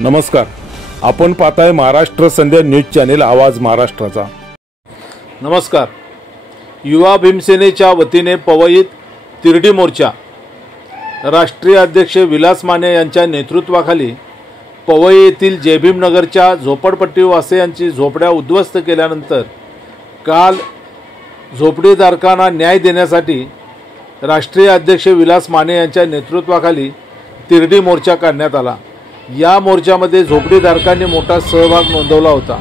नमस्कार, आपण पाहताय महाराष्ट्र संध्या न्यूज चॅनेल आवाज महाराष्ट्राचा। नमस्कार। युवा भीमसेनेच्या वतीने पवईत तिरडी मोर्चा राष्ट्रीय अध्यक्ष विलास माने यांच्या नेतृत्वाखाली पवई येथील जयभीमनगरच्या झोपडपट्टीवासियांची झोपड्या उद्ध्वस्त केल्यानंतर काल झोपडीधारकांना न्याय देण्यासाठी राष्ट्रीय अध्यक्ष विलास माने यांच्या नेतृत्वाखाली तिरडी मोर्चा काढण्यात आला। या मोर्चामध्ये झोपडीधारकांनी मोठा सहभाग नोंदवला होता।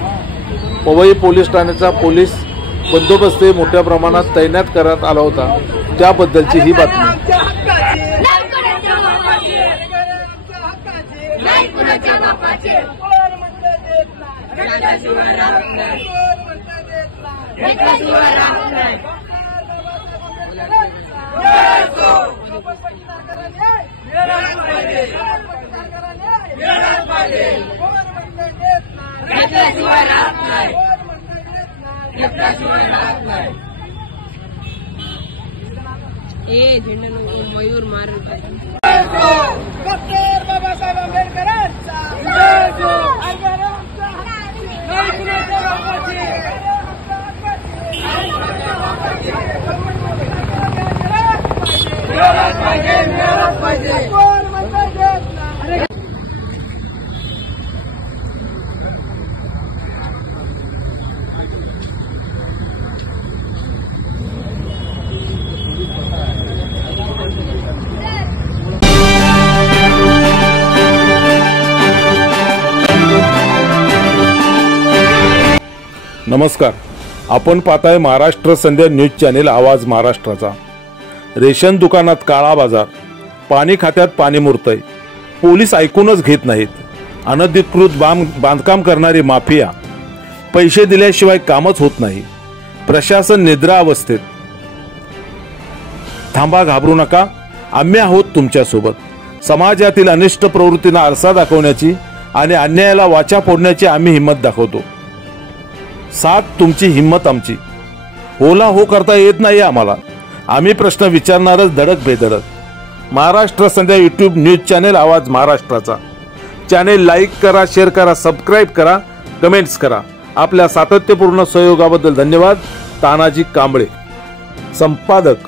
पवई पोलीस ठाण्याचा पोलीस बंदोबस्त मोठ्या प्रमाणात तैनात करण्यात आला होता। त्याबद्दलची ही बातमी। मयूर डॉक्टर बाबासाहेब आंबेडकरांचा नमस्कार, आपण पाहताय महाराष्ट्र संध्या न्यूज चॅनेल आवाज महाराष्ट्राचा। रेशन दुकानात काळा बाजार, पाणी खात्यात पाणी मुरतय, पोलीस ऐकूनच घेत नाहीत, अनधिकृत बांधकाम करणारी माफिया, पैसे दिल्याशिवाय कामच होत नाही, प्रशासन निद्रा अवस्थेत। थांबा, घाबरू नका, आम्ही आहोत तुमच्यासोबत। समाजातील अनिष्ट प्रवृत्तींना आरसा दाखवण्याची आणि अन्यायाला वाचा फोडण्याची आम्ही हिम्मत दाखवतो। साथ तुमची, हिम्मत आमची। होला हो करता येत नाही आम्हाला, आम्ही प्रश्न विचारणारच धडक बेधडक। महाराष्ट्र संध्या यूट्यूब न्यूज चॅनेल आवाज महाराष्ट्राचा चॅनेल लाईक करा, शेअर करा, सबस्क्राईब करा, कमेंट्स करा। आपल्या सातत्यपूर्ण सहयोगाबद्दल धन्यवाद। तानाजी कांबळे, संपादक